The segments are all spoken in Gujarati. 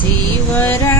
જીવરામ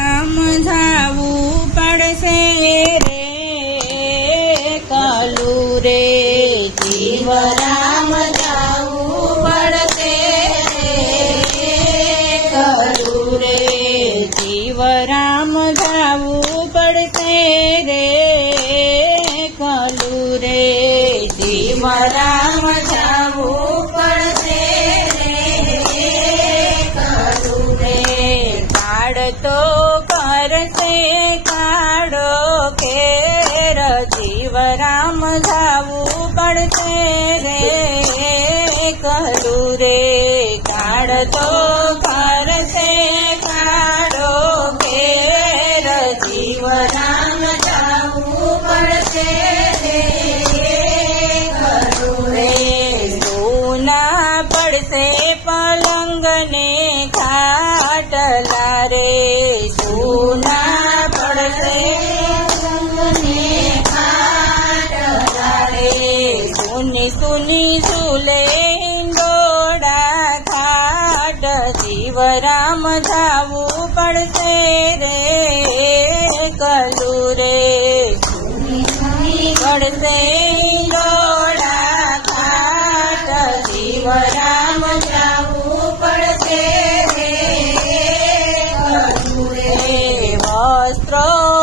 તો કરશે કાળો જાવું પડશે પલંગને ખાટલા રે પડશે સુની સુની ઝૂલે પડશે દોડા ખાટ જીવરામ જાવું પડશે વસ્ત્રો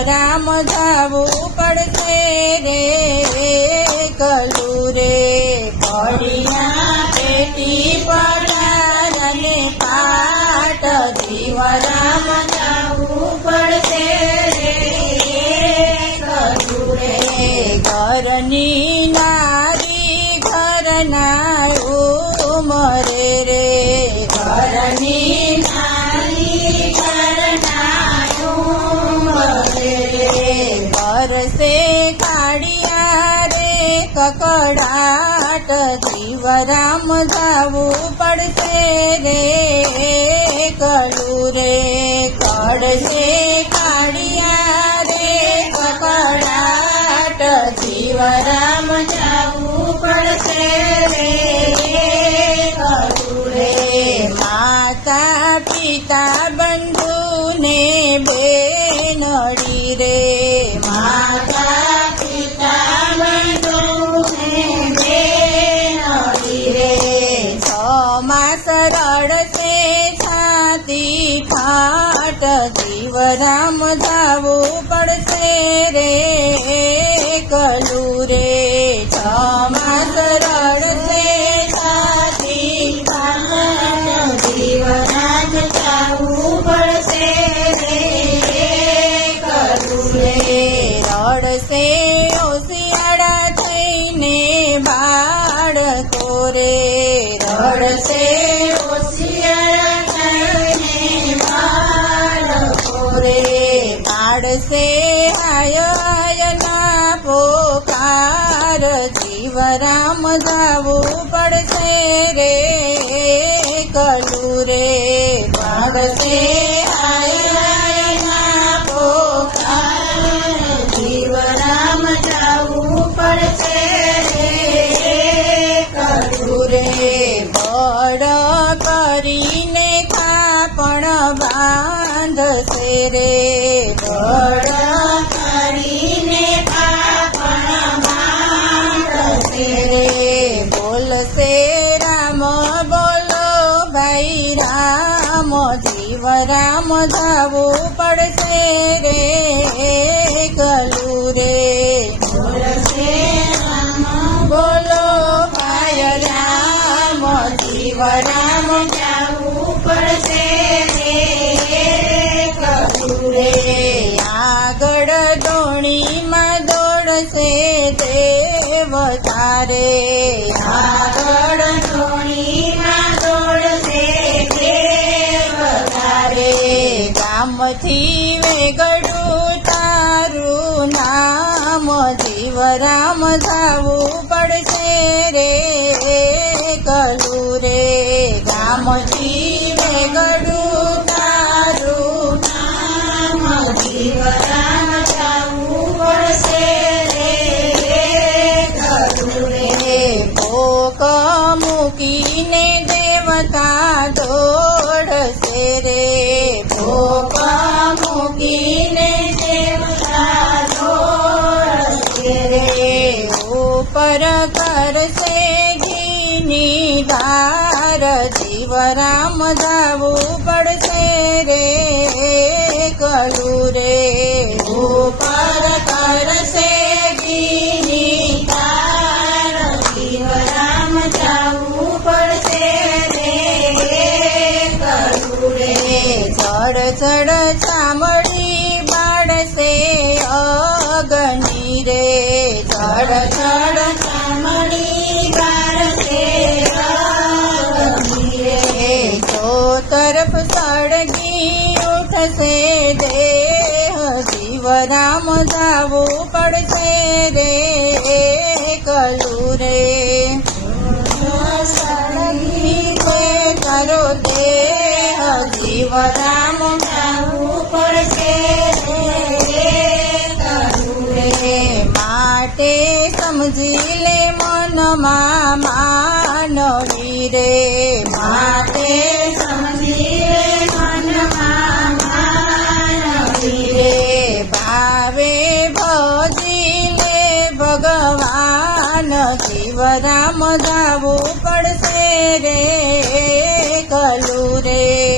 જીવરામ જાવું પડશે રે કલુ રે પડિયા પેટી પલાને રે કકડાટ જીવરામ જાવું પડશે રે કળું રે, કડશે કાળિયા રે, કકડાટ જીવરામ જાવું પડશે રે કળું રે. માતા પિતા બંધુને બેનડી રે જીવરામ જાવું પડશે રે કલું રે છમા સરળ છે ફાટ જીવરામ જાવું પડશે રે કલુ રે રડશે ઓશિયાળા થઈને બાળકો હાય હાયના પોકાર જીવરામ જાવું પડશે રે કલુ રે ભાગશે હાયના પોકાર પડશે કલુ રે બળ કરીને કાપણ બાંધશે રે જાવું પડશે રે કલુ રે બોલો ભાઈ રામ જવું પડશે રે આગળ દોણીમાં દોડશે દેવ તારે. આગળ ગામથી વેગડું તારું નામ, જાવું પડશે રે કલુ રે. ગામથી વેગડું ગડું તારું નામ મૂકીને દેવતા જીવરામ જાવું પડશે રે, કલું રે. ઉપર કરશે જીવરામ જાવું પડશે રે ચડ ચામડી બાળશે અગની રે ચડ ચડ તરફ સળગી ઉઠશે, દેહ જીવરામ જાવું પડશે રે કલુ રે સળગી છે તારો દેહ જીવરામ જાવું પડશે માટે સમજી લે મનમાં માનવી રે માટે Hey.